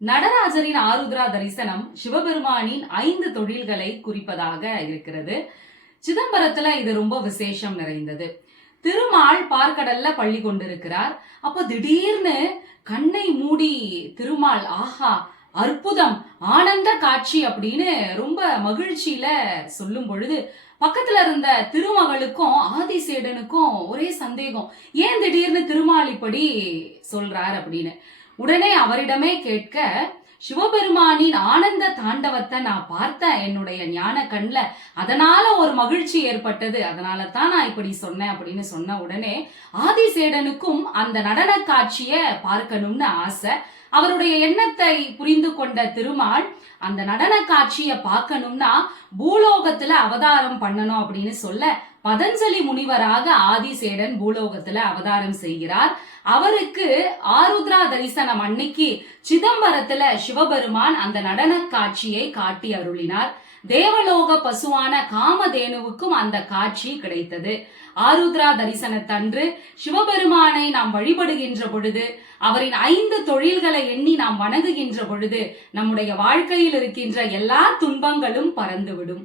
நடராஜரின் ஆருத்ரா தரிசனம் சிவபெருமானின் 5 தொழில்களை குறிப்பதாக இருக்கிறது. சிதம்பரத்துல இது ரொம்ப விசேஷம் நிறைந்தது. திருமால் பார்க்கடல்ல பள்ளி கொண்டிருக்கிறார். அப்போ திடீர்னு கண்ணை மூடி திருமால் ஆஹா அற்புதம் ஆனந்த காட்சி அப்படின்னு ரொம்ப மகிழ்ச்சியில சொல்லும் பொழுது பக்கத்துல இருந்த திருமகளுக்கும் ஆதிசேடனுக்கும் ஒரே சந்தேகம், ஏன் திடீர்னு திருமால் இப்படி சொல்றார் அப்படின்னு. உடனே அவரிடமே கேட்க, சிவபெருமானின் ஆனந்த தாண்டவத்தை நான் பார்த்தேன் என்னுடைய ஞான கண்ல, அதனால ஒரு மகிழ்ச்சி ஏற்பட்டது, அதனால தான் நான் இப்படி சொன்னேன் அப்படின்னு சொன்ன உடனே ஆதிசேடனுக்கும் அந்த நடன காட்சியை பார்க்கணும்னு ஆசை. அவருடைய எண்ணத்தை புரிந்து கொண்ட திருமால் அந்த நடன காட்சியை பார்க்கணும்னா பூலோகத்துல அவதாரம் பண்ணணும் அப்படின்னு சொல்ல, பதஞ்சலி முனிவராக ஆதிசேடன் பூலோகத்துல அவதாரம் செய்கிறார். அவருக்கு ஆருத்ரா தரிசனம் அன்னைக்கு சிதம்பரத்துல சிவபெருமான் அந்த நடன காட்சியை காட்டி அருளினார். தேவலோக பசுவான காமதேனுவுக்கும் அந்த காட்சி கிடைத்தது. ஆருத்ரா தரிசனத்தன்று சிவபெருமானை நாம் வழிபடுகின்ற பொழுது, அவரின் 5 தொழில்களை எண்ணி நாம் வணங்குகின்ற பொழுது நம்முடைய வாழ்க்கையில் இருக்கின்ற எல்லா துன்பங்களும் பறந்துவிடும்.